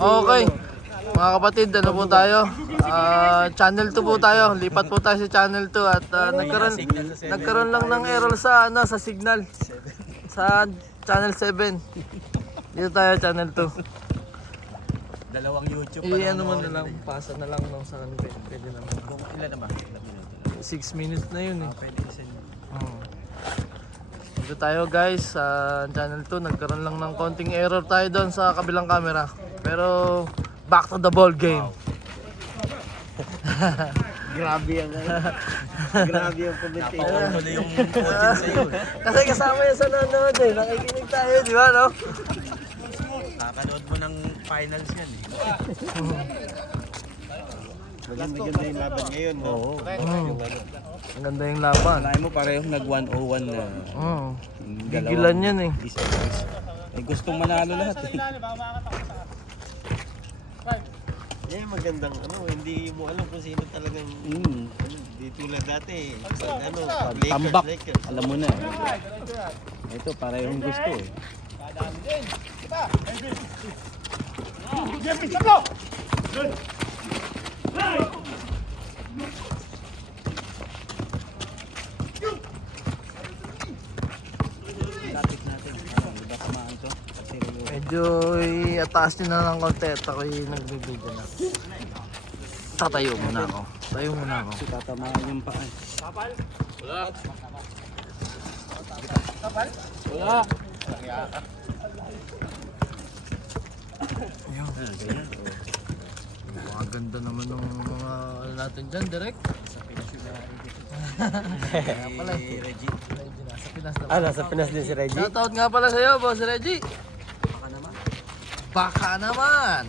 Okay. Mga kapatid, ano po tayo? Channel 2 po tayo. Lipat po tayo sa channel 2 at nagkaroon lang ng error sa sa signal. Sa channel 7. Dito tayo channel 2. Dalawang YouTube pa Ano mo na lang, pasa na lang no, sa kanila. Pwede naman. Kung ilan na ba? 6 minutes na yun eh. Pwede isa nyo. Dito tayo guys sa channel 2. Nagkaroon lang ng konting error tayo doon sa kabilang camera. Pero back to the ball game. Grabe ang grabe ang commentator. Napakamulo yung coaching sa'yo eh. Kasi kasama yan sa nanonood eh. Nakikinig tayo, di ba no? Kakanood mo ng finals yan eh. Maganda yung laban ngayon. Oo. Ang ganda yung laban. Alay mo parehong nag 101 na. Gigilan yan eh. Eh gustong manalo lahat eh. Yan yung magandang hindi mo alam kung sino talagang di tulad dati. Tambak. Lakers. Alam mo na. Ito parehong gusto eh. Lapit natin. Basmaan to. Medyo ataas nyo na ng konti at ako'y nagbibideo na. Tatayo muna ako. Tayo muna ako. Kasi tatamaan yung paan. Wala. Ayun. Mga ganda naman ng mga natin dyan, direct. Kaya pala eh. Reggie nasa Pinas naman. Nasa Pinas din si Reggie. Shoutout nga pala sa'yo, Boss Reggie. Baka naman. Baka naman.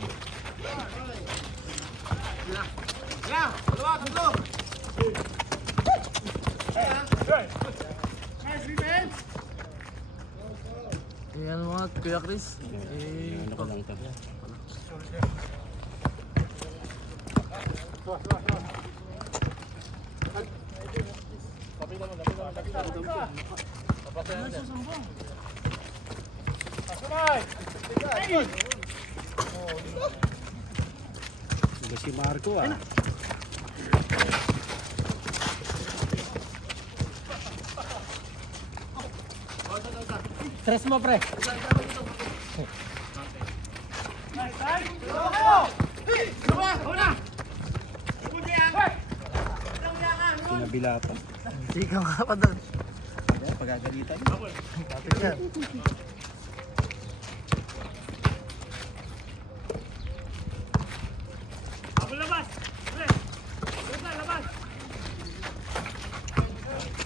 Ayan mga Kuya Chris. Ano ko lang to. Ito si Marco ah. Tres mo pre. Pinabila pa. Hindi ka nga pa doon. Kaya pagagalitan. Kapit yan.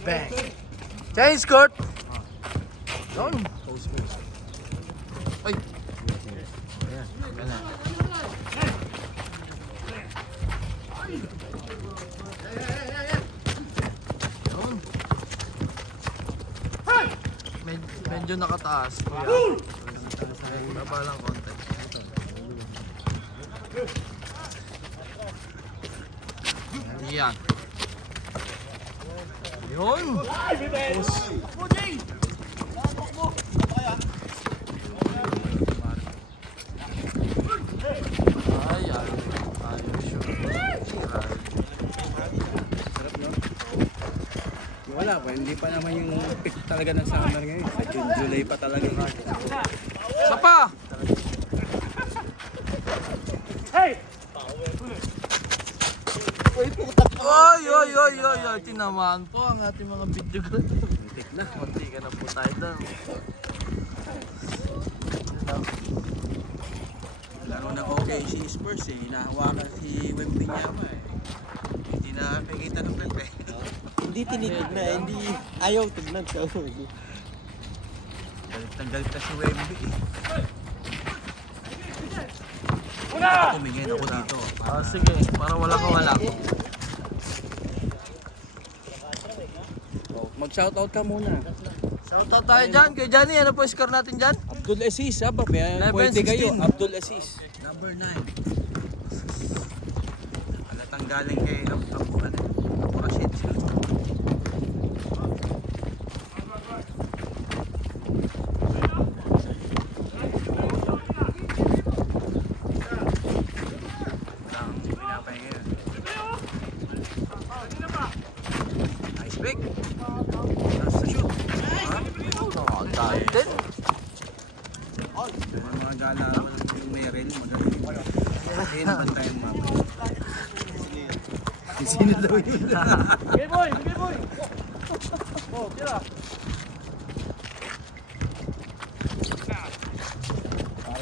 Bang! Change court! Doon! Ay! Ayan, gana. Doon! Medyo nakataas. Baba lang konti. Yan. Yun! Ay, Wala pa, hindi pa naman yung peak talaga ng summer ngayon. Sa June, July pa talaga yung Sapa! Ay, tinamaan po ang ating mga video ko. peak na. Munti ka na po tayo doon. Laro ng OKC Spurs eh. Hinahawakan si Wembanyama eh. Hindi na nakikita ng pepe. Hindi tinitignan, hindi ayaw tignan ka. Galit na si Wemby eh. Tumingin ako dito. Sige, para wala ka wala. Mag-shoutout ka muna. Shoutout tayo dyan. Kay Johnny, ano po score natin dyan? Abdul Aziz ha, may 11-16. pwede kayo. Abdul Aziz, number 9. Halatang galing kay Abu Rashid sila. Sino ba tayo mga? Sino daw yun? Bigay boy! Bigay boy! Oh, tira!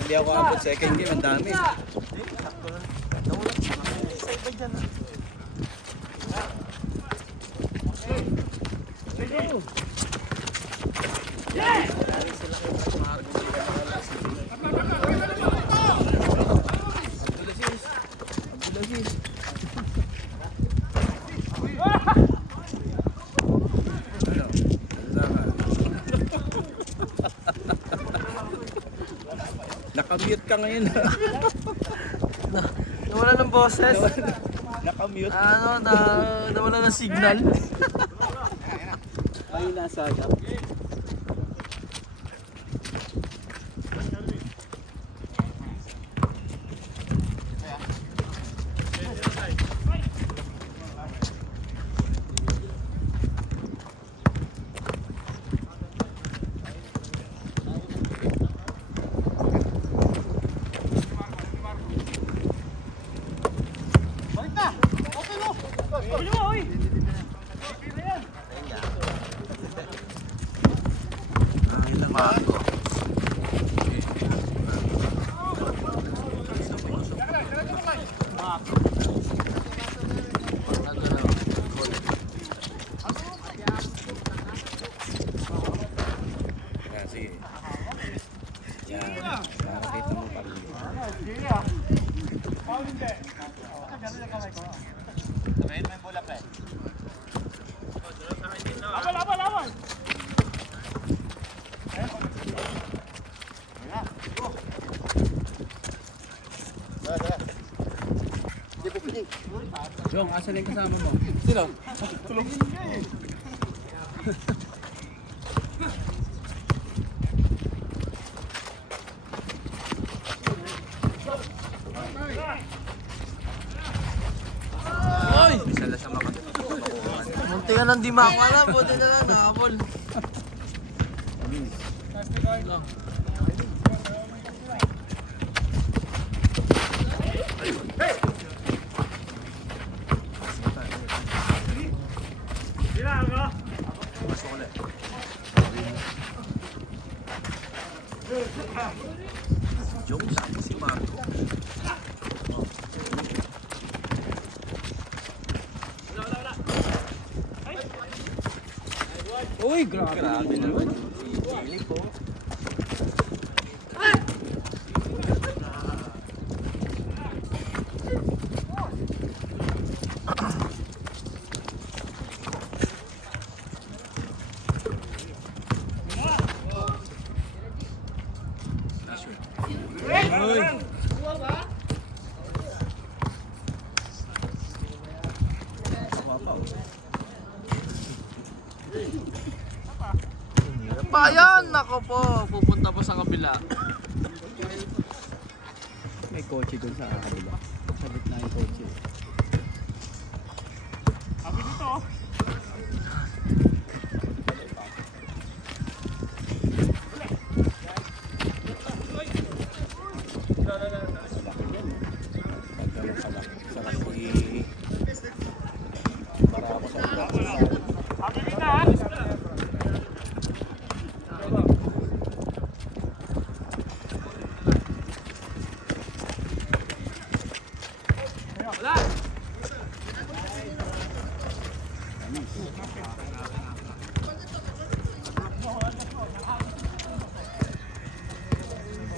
Hindi ako abot second game, ang dami. Nakamute ka ngayon. Nawala ng boses. Nakamute. Nawala ng signal. Ay, nasa ka. Marco. Sige. Yan. Nakakita mo pa rin. Jong, asan yung kasama mo? Sino? Tulong. Oy! Isa lang siya makatutunan. Munti ka nang di makakala. Buti na lang nakapol. Jong, sabi si Marco. Uy, grabe naman. Si Jelly po. Pa yan! Nako po! Pupunta po sa kabila. May kotse dun sa kabila. Sa gitna yung kotse.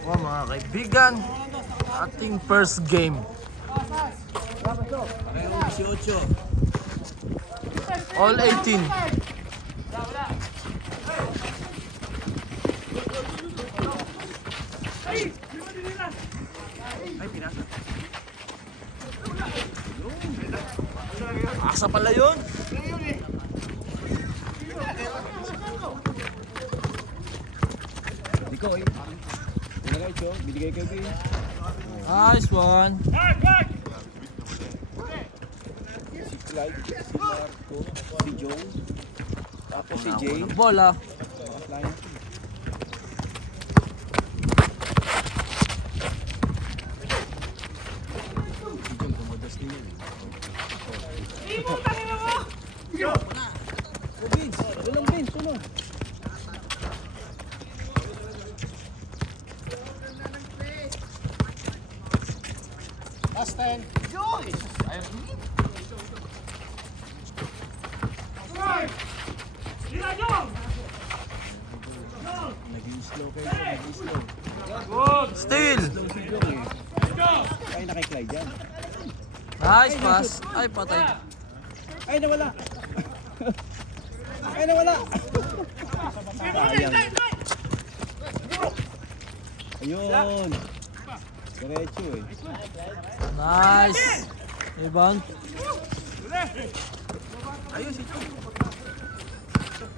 Wow, mga kaibigan, ating first game. All 18. Asa pala yun? Ikaw eh. Nilagay ito, binigay kayo kayo. Nice one. Si Clyde, si Marco, si Joe, tapos si Jay. Bola. Offline. Last 10. Naging slow kayo, naging slow. Steal! Ay, nakiklay dyan. Nice pass. Ay, patay. Ay, nawala! Ay, nawala! Sayang. Ayun! Diretso eh. Nice. Rebound. Ayos ito.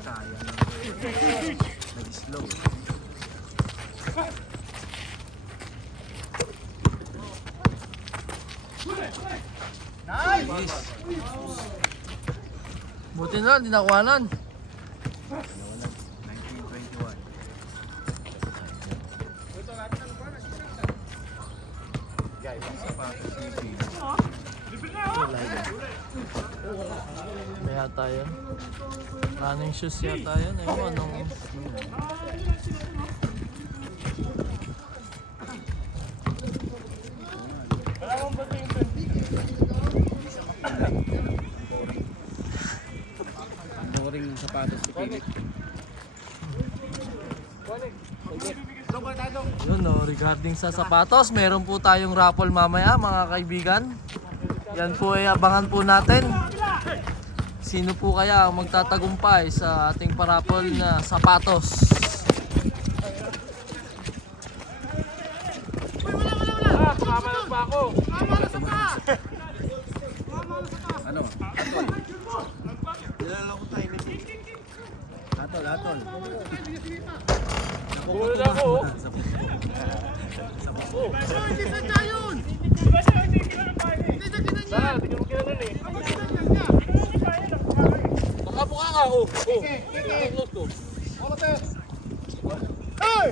Sayang. Nag-slow. Yes. Buti na, hindi nakuhanan. 1921. May yata yun. Running shoes yata yun. Ewan, anong... Boring sapatos si Philip. Yun no, regarding sa sapatos, meron po tayong raffle mamaya mga kaibigan. Yan po ay abangan po natin. Sino po kaya ang magtatagumpay sa ating paraffle na sapatos? Ano? Nilalako tayo na dito. Atol, atol. Bulod ako. Baka buka ka. Oh.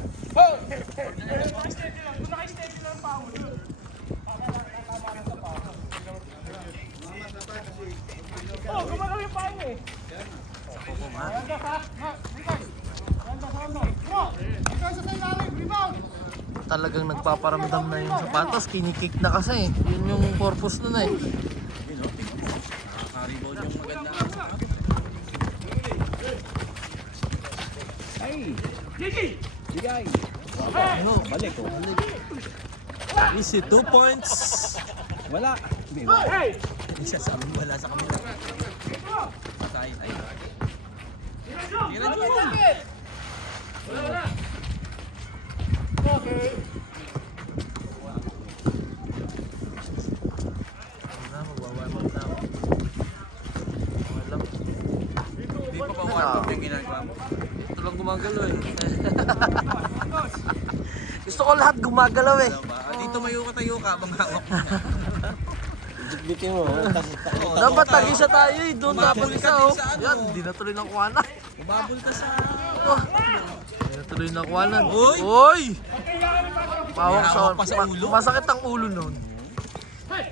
Talagang nagpaparamdam na yung sapatos, kinikik na kasi. Yun yung purpose nun eh. Naka-rebound yung maganda. Ay! Bigay! Ano? Balik ko. Easy, 2 points. Wala! Hindi, wala. Isa sa amin wala sa kamila. Patay. Ay. Tira dyan! Ano, magwawarm na ako. Wala. Hindi pa ba warm-up yung ginagawa mo? Ito lang gumagalaw eh. Gusto ko lahat gumagalaw eh. Alam ba? Dito tayo ka, bang hawak mo. Bitin mo. Dapat tag-isa tayo eh. Doon Umabol tapos ka isa din oh. sa ano. Yan, hindi na tuloy nakuha na. Umabol ka sa... Hindi na tuloy nakuha na. Uy! Uy! Mawak May hawak pa sa ulo. Masakit ang ulo nun. Ay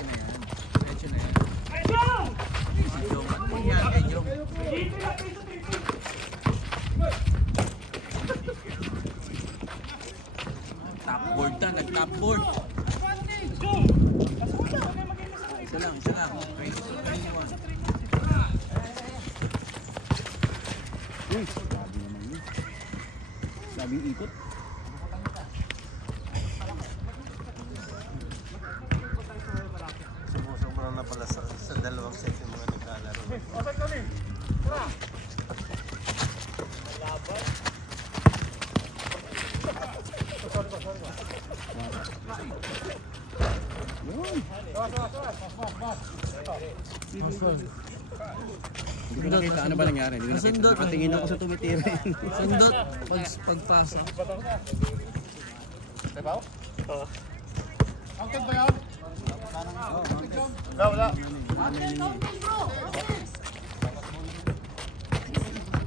na yan. Medyo na yan. Si Jong, ano yan kay Jong? Tapboard na, nag-tapboard. Isa lang, isa lang. 22-21. Uy, sabi naman yun. Sabi yung ikot. Sumusobra na pala sa dalawang set yung mga naglalaro. Hindi ko nakita ano ba nangyari. Hindi ko nakita. Nasundot. Nakatingin ako sa tumitira yun. Sundot. Pagpasa.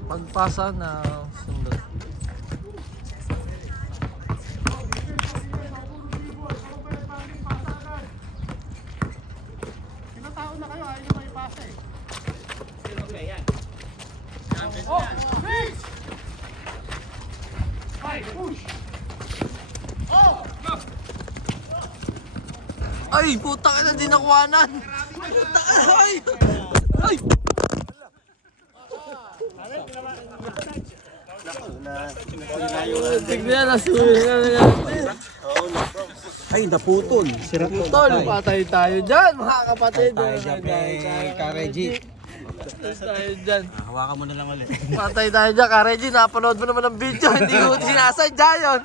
Pagpasa na sundot. Ay, putang ina, di nakuhanan. Ay! Ay! Tignan na, Ay, naputol. Sira Tol, patay tayo dyan, mga kapatid. Patay dyan, Ka-Reggie. Patay tayo dyan. Hawakan mo na lang ulit. Patay tayo dyan, Ka-Reggie. Napanood mo naman ang video. Hindi ko sinasadya yun.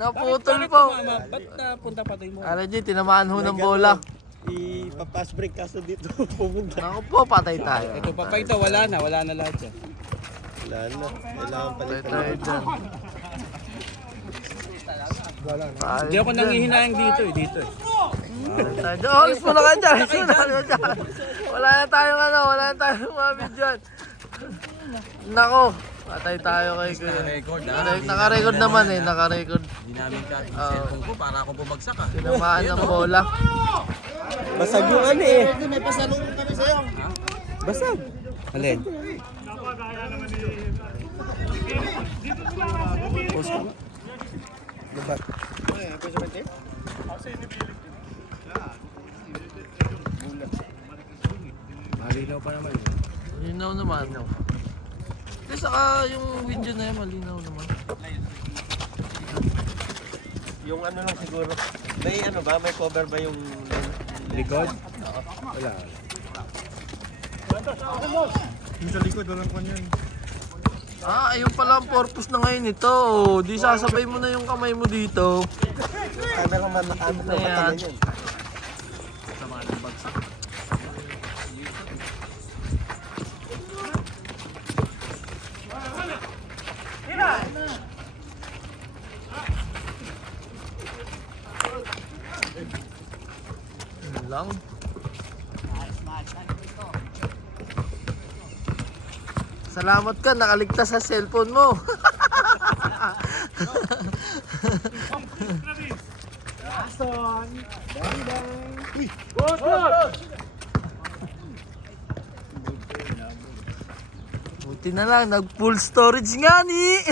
Naputol po. Ba't napunta patay mo? Ka-Reggie, tinamaan ho ng bola. Ipapass break kaso dito pumunta. Ako po, patay tayo. Ito pa ito, wala na lahat yan. Wala na. Kailangan Patay palitan. tayo dyan. Hindi ako nangihinayang dito eh. Patay tayo dyan. Alis mo na ka dyan. Alis mo na ka dyan. Wala na tayong wala na tayong mami dyan. Nako, patay tayo kay Kuya. Record Naka-record naman eh, naka-record. Hindi namin ka. Cellphone ko para ako bumagsak ah. Tinamaan ng bola. Basag yung ano eh. May pasalubong kami sa'yo. Basag. Alin? Malinaw pa naman. Malinaw naman. Kasi saka yung video na yan, malinaw naman. Yung ano lang siguro. May ano ba? May cover ba yung Likod? Wala. Ayun pala ang purpose na ngayon ito. Oh, di sasabay mo na yung kamay mo dito. camera man na Ayan. yun? Yun lang. Salamat ka, nakaligtas sa cellphone mo. Buti na lang, nag full storage nga ni.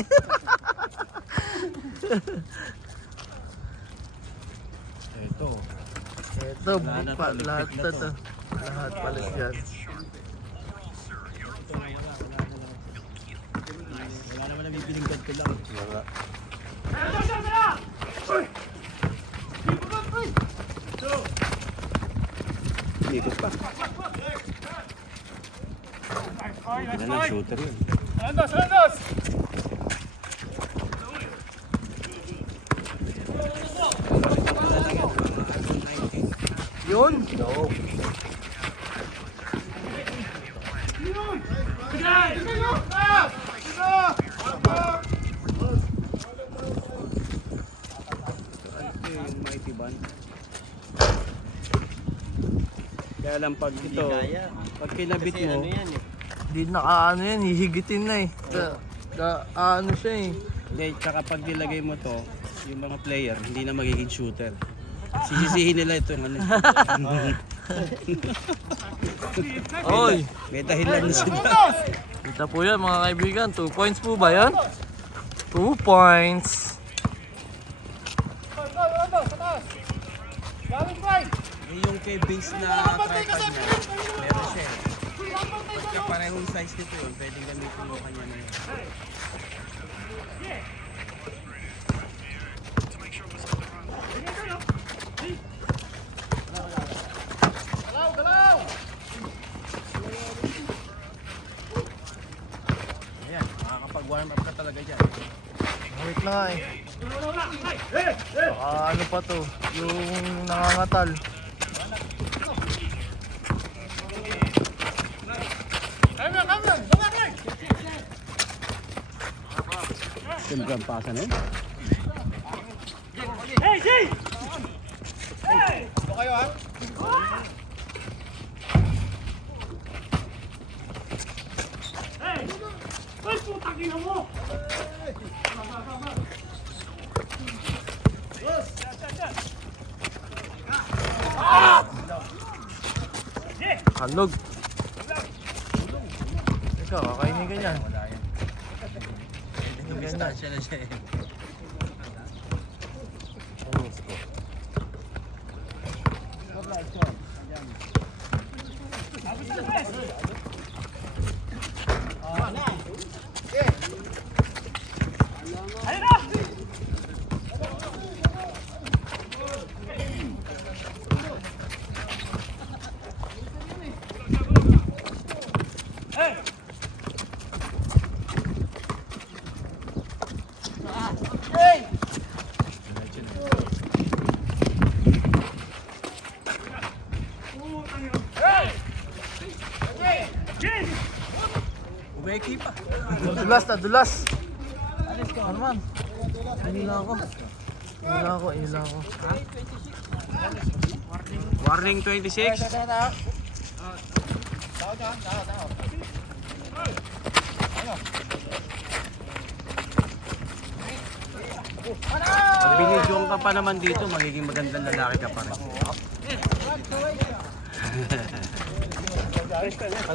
Ito. Ito, lahat na to. Lahat palit yan. Wala naman nabibilinggan ko lang. Ikot pa. Hindi na lang shooter yun. Yun. Yung mighty band. Kaya lang pag ito, pag kinabit Kasi mo, ano yan eh. Di nakaano yan, hihigitin na eh. Ano siya eh. hindi, tsaka pag nilagay mo to, yung mga player, hindi na magiging shooter. Sisisihin nila ito yung ano. Oy, May dahilan na sila. kita po yan mga kaibigan. 2 points po ba yan? 2 points. Yung kay Vince na tripod niya, meron siya. Pagka parehong size nito yun, pwedeng gamitin mo kanya na yun. Ayan, makakapag-warm up ka talaga dyan. Wait na nga eh. Ano pa to? Yung nangangatal. Siyempre pasa na yun. Halog. Ikaw, kakainin ka niyan. Dumistansya na siya eh. Umeki pa. Dulas na, dulas. Ano man? Inila ako. Inila ako. Warning 26. Pag binidyoong ka pa naman dito, magiging magandang lalaki ka pa rin.